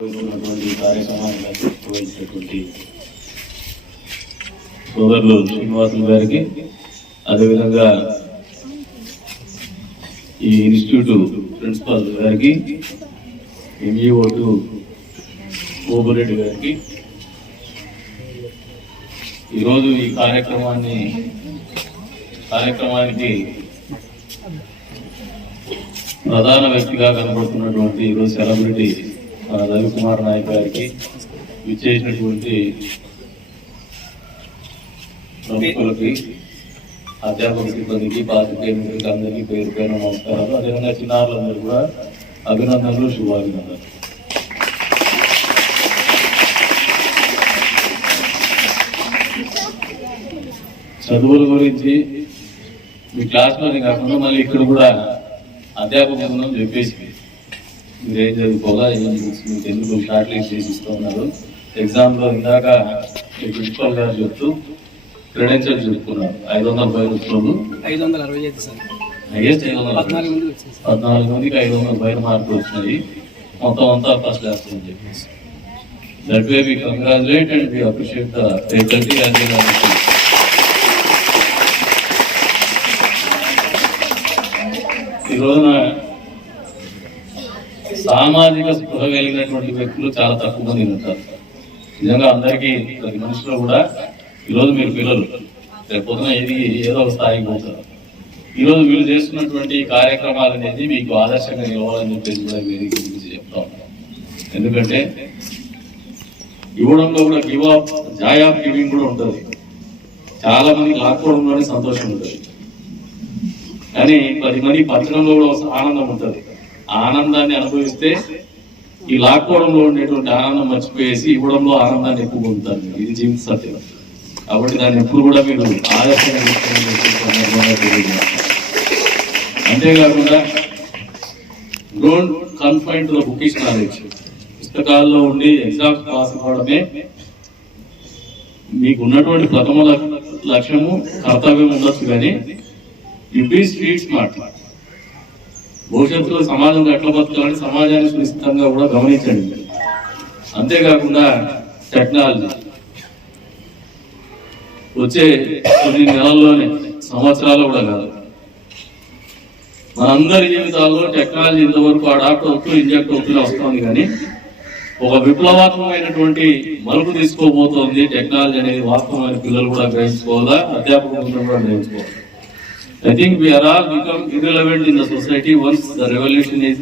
కార్యక్రమాన్ని వహించినటువంటి సోదరులు శ్రీనివాసులు గారికి అదేవిధంగా ఈ ఇన్స్టిట్యూట్ ప్రిన్సిపాల్ గారికి ఎంఈఓ టు ఓబురెడ్డి గారికి. ఈరోజు ఈ కార్యక్రమాన్ని కార్యక్రమానికి ప్రధాన వ్యక్తిగా కనబడుతున్నటువంటి ఈరోజు సెలబ్రిటీ రవికుమార్ నాయక్ గారికి ఇచ్చేసినటువంటి ప్రముఖులకి అధ్యాపక సిబ్బందికి పాత్రికేయులకి అందరికీ పేరు పైన నమస్కారాలు. అదేవిధంగా చిన్నారులందరూ కూడా అభినందనలు శుభాభినందనలు. చదువుల గురించి మీ క్లాస్లోనే కాకుండా మళ్ళీ ఇక్కడ కూడా అధ్యాపక బృందం చెప్పేసి మీరేం చదువుకోవాలా మీకు ఎందుకు షార్ట్ లిస్ట్ చేసి ఇస్తూ ఉన్నారు. ఎగ్జామ్లో ఇందాక ప్రిన్సిపల్ గారు చెప్తూ క్రెడెన్షియల్ చెప్పుకున్నారు. ఐదు వందల పై రూపాయలు ఐదు వందల అరవై. ఐదు సార్ హైయెస్ట్ ఐదు వందల పద్నాలుగు మందికి ఐదు వందల పైన మార్కులు వచ్చినాయి. మొత్తం అంతా ఫస్ట్ క్లాస్ అని చెప్పేసి that way we congratulate and we appreciate the and ఈ రోజున సామాజిక స్పృహ కలిగినటువంటి వ్యక్తులు చాలా తక్కువ మంది ఉంటారు. నిజంగా అందరికీ ప్రతి మనిషిలో కూడా ఈరోజు మీరు పిల్లలు రేపు పొద్దున ఏది ఏదో ఒక స్థాయికి పోతారు. ఈరోజు వీళ్ళు చేస్తున్నటువంటి కార్యక్రమాలు అనేది మీకు ఆదర్శంగా నిలవాలని చెప్పేసి కూడా వేదిక గురించి చెప్తా ఉంటాం ఎందుకంటే ఇవ్వడంలో కూడా give of joy of giving కూడా ఉంటుంది. చాలా మంది లాక్కోవడంలోనే సంతోషం ఉంటుంది. కానీ పది మంది పచ్చడంలో కూడా ఆనందం ఉంటుంది. ఆనందాన్ని అనుభవిస్తే ఈ లాక్కోవడంలో ఉండేటువంటి ఆనందం మర్చిపోయేసి ఇవ్వడంలో ఆనందాన్ని ఎక్కువ పొందుతారు. ఇది జీవిత సత్యం. కాబట్టి దాన్ని ఎప్పుడు కూడా మీరు ఆదర్శంగా అంతేకాకుండా don't confine to the bookish knowledge పుస్తకాల్లో ఉండి ఎగ్జామ్స్ పాస్ అవ్వడమే మీకు ఉన్నటువంటి ప్రథమ లక్ష్యము కర్తవ్యం ఉండొచ్చు కానీ యు బీ స్ట్రీట్ స్మార్ట్ భవిష్యత్తులో సమాజంలో ఎట్లా బతకాలని సమాజాన్ని సునిశ్చితంగా కూడా గమనించండి. అంతేకాకుండా టెక్నాలజీ. వచ్చే కొన్ని నెలల్లోనే సంవత్సరాలు కూడా కాదు. మనందరి జీవితాల్లో టెక్నాలజీ ఇంతవరకు అడాప్ట్ అవుతూ ఇంజెక్ట్ అవుతూనే వస్తుంది కానీ ఒక విప్లవాత్మకమైనటువంటి మలుపు తీసుకోబోతోంది టెక్నాలజీ అనేది వాస్తవమైన పిల్లలు కూడా గ్రహించుకోవాలా అధ్యాపకులు కూడా గ్రహించుకోవాలి. I think we are all become irrelevant in the society once the revolution is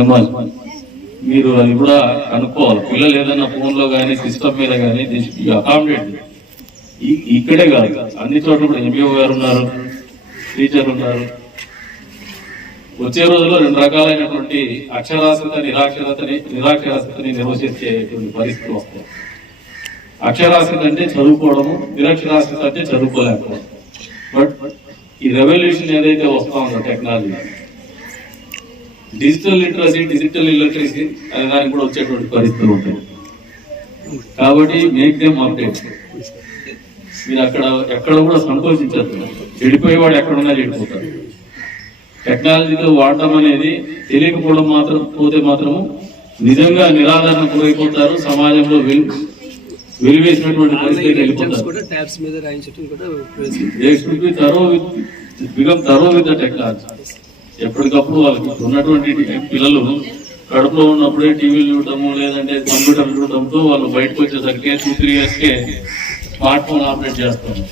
emerged. మీరు అది కూడా కనుక్కోవాలి పిల్లలు ఏదైనా ఫోన్లో కానీ సిస్టమ్ మీద కానీ అకామిడేట్ ఇక్కడే కాదు. అన్ని చోట్ల కూడా ఎంబీఓ గారు ఉన్నారు టీచర్ ఉన్నారు. వచ్చే రోజుల్లో రెండు రకాలైనటువంటి అక్షరాస్యత నిరాక్షరతని నిరాక్షరాస్యతని నిర్వచించేటువంటి పరిస్థితులు వస్తాయి అక్షరాస్యత అంటే చదువుకోవడము నిరక్షరాస్యత అంటే చదువుకోలేకపోవడం. బట్ ఈ రెవల్యూషన్ ఏదైతే వస్తూ ఉందో technology digital literacy digital illiteracy అనే దానికి కూడా వచ్చేటువంటి పరిస్థితులు ఉంటాయి. కాబట్టి మేక్ దేమ్ అప్డేట్ మీరు అక్కడ ఎక్కడ కూడా సంకోచించద్దు. చెడిపోయేవాడు ఎక్కడున్నా చెడిపోతాడు. టెక్నాలజీతో వాడటం అనేది తెలియకపోవడం మాత్రం పోతే మాత్రము నిజంగా నిరాదరణ గురైపోతారు. సమాజంలో వెలు వెలివేసినటువంటి పరిస్థితికి వెళ్ళిపోతారు. విత్ టెక్నాలజీ ఎప్పటికప్పుడు వాళ్ళకి ఉన్నటువంటి పిల్లలు కడుపులో ఉన్నప్పుడే టీవీలు చూడటము లేదంటే కంప్యూటర్ చూడటంతో వాళ్ళు బయటకు వచ్చేసరికి టూ త్రీ ఇయర్స్ కే స్మార్ట్ ఫోన్ ఆపరేట్ చేస్తారు.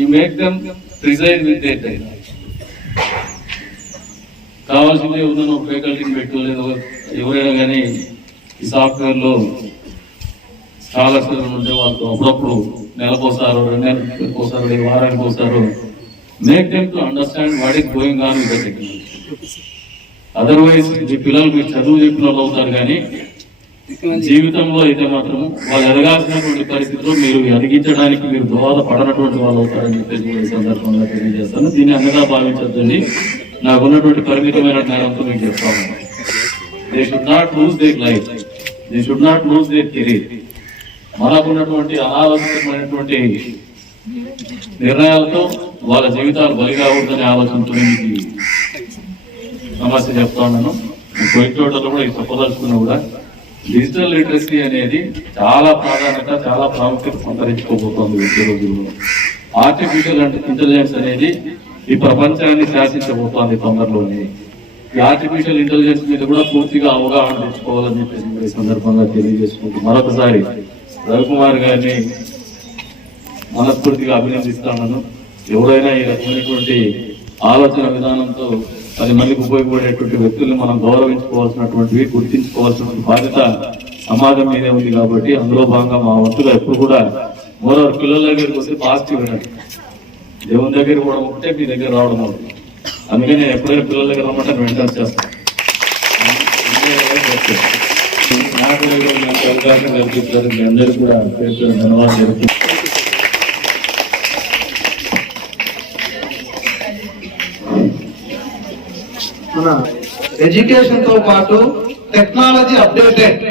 ఈ make them preside with the time కావాల్సింది ఏదైనా ఫ్యాకల్టీని పెట్టు లేదా ఎవరైనా కానీ ఈ సాఫ్ట్వేర్ లో ఉంటే వాళ్ళతో అప్పుడప్పుడు నెలకోసారు రెండు నెలలకోసారు లేదా వారానికి ఒకసారి make them to understand what is going on with technology otherwise మీ పిల్లలు మీరు చదువు చెప్పిన వాళ్ళు అవుతారు కానీ జీవితంలో అయితే మాత్రం వాళ్ళు ఎదగాల్సినటువంటి పరిస్థితుల్లో మీరు ఎదిగించడానికి మీరు దోహదపడనటువంటి వాళ్ళు అవుతారని చెప్పేసి ఈ సందర్భంగా తెలియజేస్తాను. దీన్ని అన్నగా భావించద్దండి. నాకున్నటువంటి పరిమితమైన జ్ఞానంతో మీకు చెప్తాను. They should not lose their life they should not lose their career మనకున్నటువంటి అనాలోచితమైనటువంటి నిర్ణయాలతో వాళ్ళ జీవితాలు బలి కాకూడదనే ఆలోచనతో మీకు సమస్య చెప్తా ఉన్నాను. కొన్ని చోట్ల కూడా ఈ చెప్పదలుచుకున్నా కూడా డిజిటల్ లిటరసీ అనేది చాలా ప్రాధాన్యత చాలా ప్రాముఖ్యత సంతరించుకోబోతోంది వచ్చే రోజుల్లో. ఆర్టిఫిషియల్ ఇంటెలిజెన్స్ అనేది ఈ ప్రపంచాన్ని శాసించబోతోంది తొందరలోనే. ఈ ఆర్టిఫిషియల్ ఇంటెలిజెన్స్ మీద కూడా పూర్తిగా అవగాహన తెచ్చుకోవాలని చెప్పేసి సందర్భంగా తెలియజేసుకుంటూ మరొకసారి రవికుమార్ గారిని మనస్ఫూర్తిగా అభినందిస్తాను ఎవరైనా ఈ రకమైనటువంటి ఆలోచన విధానంతో పది మందికి ఉపయోగపడేటువంటి వ్యక్తుల్ని మనం గౌరవించుకోవాల్సినటువంటివి గుర్తించుకోవాల్సినటువంటి బాధ్యత సమాజం మీదే ఉంది కాబట్టి అందులో భాగంగా మా వంతుగా ఎప్పుడు కూడా మూడవ పిల్లల దగ్గరికి వస్తే పాజిటివ్ వినండి దేవుని దగ్గర కూడా ఒకటే మీ దగ్గర రావడం అవుతుంది అందుకని నేను ఎప్పుడైనా పిల్లల దగ్గర రమ్మంటే వెంటనే చేస్తాను నాకు కూడా నాకు అవకాశం కల్పించారు మీ కూడా పేరు ధన్యవాదాలు మన ఎడ్యుకేషన్తో పాటు టెక్నాలజీ అప్డేటెడ్